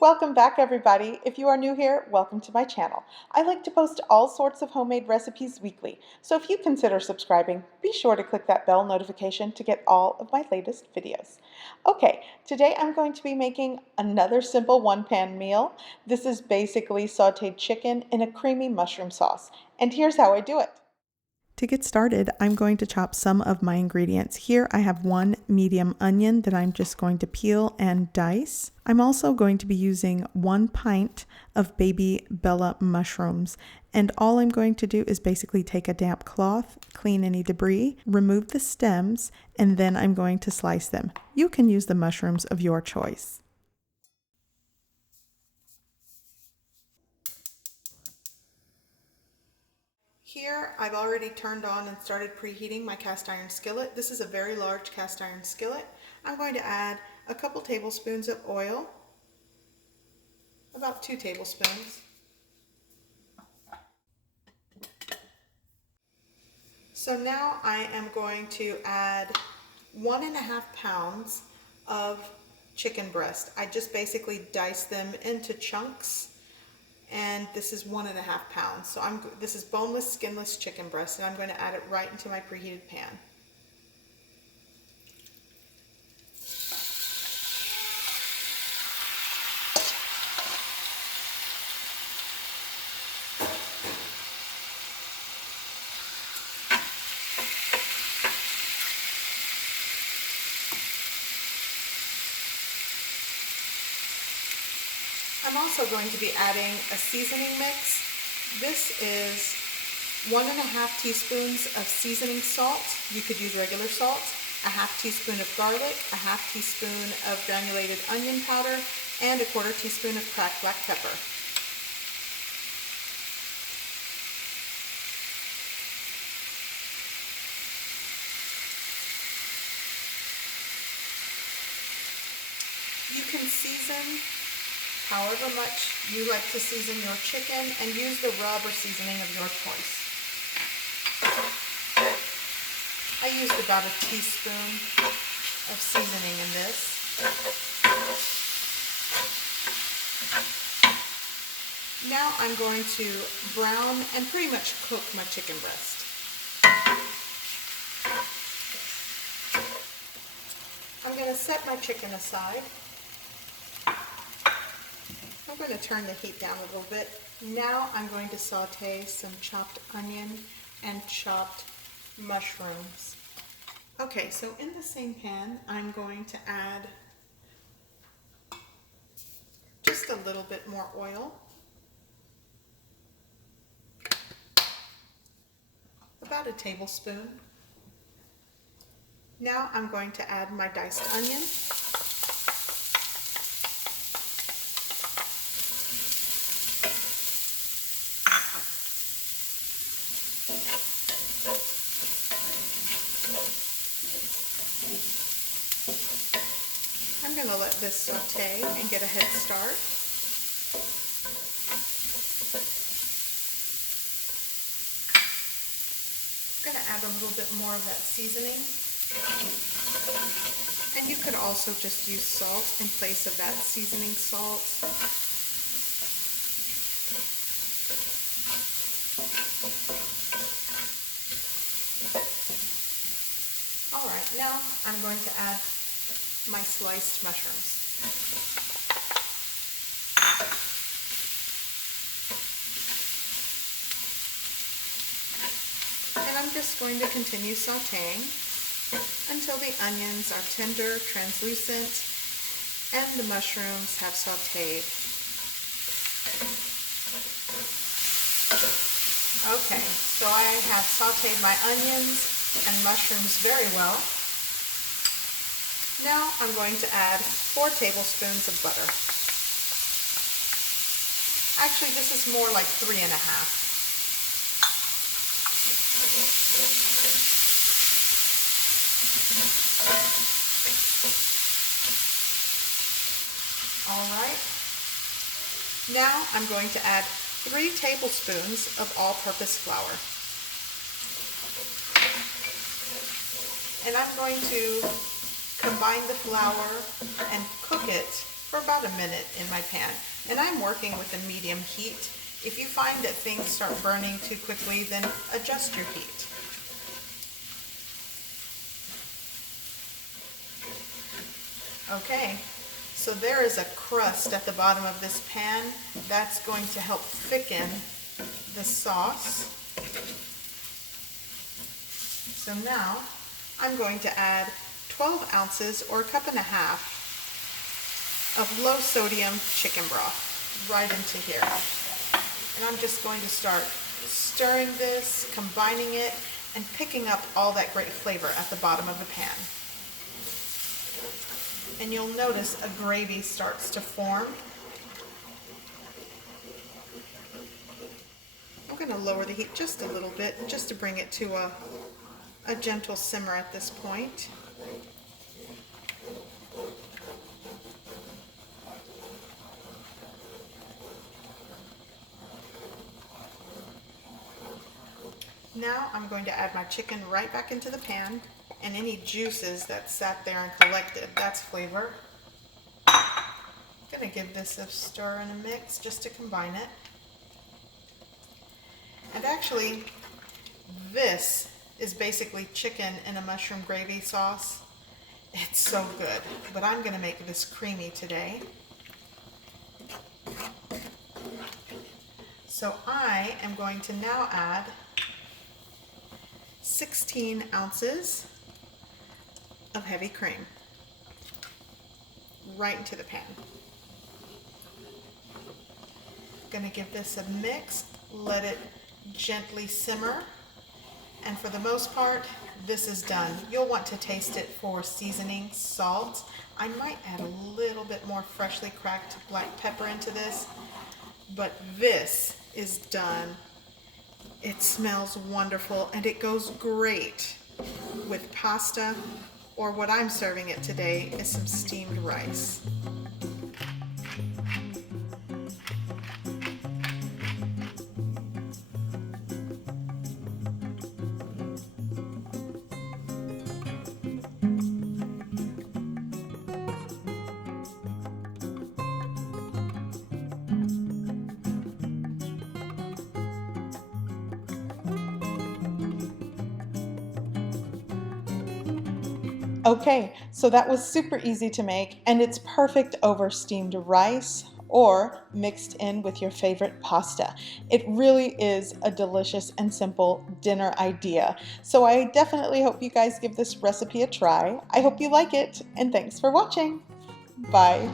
Welcome back, everybody. If you are new here, welcome to my channel. I like to post all sorts of homemade recipes weekly, so if you consider subscribing, be sure to click that bell notification to get all of my latest videos. Okay, today I'm going to be making another simple one-pan meal. This is basically sauteed chicken in a creamy mushroom sauce, and here's how I do it. To get started, I'm going to chop some of my ingredients. Here I have one medium onion that I'm just going to peel and dice. I'm also going to be using 1 pint of baby Bella mushrooms. And all I'm going to do is basically take a damp cloth, clean any debris, remove the stems, and then I'm going to slice them. You can use the mushrooms of your choice. Here, I've already turned on and started preheating my cast iron skillet. This is a very large cast iron skillet. I'm going to add a couple tablespoons of oil, about 2 tablespoons. So now I am going to add 1.5 pounds of chicken breast. I just basically dice them into chunks. And this is 1.5 pounds. So this is boneless, skinless chicken breast, and I'm going to add it right into my preheated pan. I'm also going to be adding a seasoning mix. This is 1.5 teaspoons of seasoning salt. You could use regular salt, a 1/2 teaspoon of garlic, a 1/2 teaspoon of granulated onion powder, and a 1/4 teaspoon of cracked black pepper. You can season however much you like to season your chicken, and use the rub or seasoning of your choice. I used about a teaspoon of seasoning in this. Now I'm going to brown and pretty much cook my chicken breast. I'm going to set my chicken aside. I'm going to turn the heat down a little bit. Now I'm going to saute some chopped onion and chopped mushrooms. Okay, so in the same pan, I'm going to add just a little bit more oil. About a tablespoon. Now I'm going to add my diced onion. I'm going to let this saute and get a head start. I'm going to add a little bit more of that seasoning. And you could also just use salt in place of that seasoning salt. Alright, now I'm going to add my sliced mushrooms. And I'm just going to continue sauteing until the onions are tender, translucent, and the mushrooms have sauteed. Okay, so I have sauteed my onions and mushrooms very well. Now I'm going to add 4 tablespoons of butter. Actually, this is more like 3.5. All right. Now I'm going to add 3 tablespoons of all-purpose flour. And I'm going to combine the flour and cook it for about a minute in my pan. And I'm working with a medium heat. If you find that things start burning too quickly, then adjust your heat. Okay, so there is a crust at the bottom of this pan. That's going to help thicken the sauce. So now I'm going to add 12 ounces or a cup and a half of low sodium chicken broth right into here. And I'm just going to start stirring this, combining it, and picking up all that great flavor at the bottom of the pan. And you'll notice a gravy starts to form. I'm going to lower the heat just a little bit, just to bring it to a gentle simmer at this point. Now I'm going to add my chicken right back into the pan, and any juices that sat there and collected, that's flavor. I'm going to give this a stir and a mix just to combine it. And actually, this is basically chicken in a mushroom gravy sauce. It's so good, but I'm going to make this creamy today. So I am going to now add 16 ounces of heavy cream right into the pan. Going to give this a mix, let it gently simmer, and for the most part this is done. You'll want to taste it for seasoning, salt. I might add a little bit more freshly cracked black pepper into this, but this is done. It smells wonderful and it goes great with pasta, or what I'm serving it today is some steamed rice. Okay, so that was super easy to make, and it's perfect over steamed rice or mixed in with your favorite pasta. It really is a delicious and simple dinner idea. So I definitely hope you guys give this recipe a try. I hope you like it, and thanks for watching. Bye.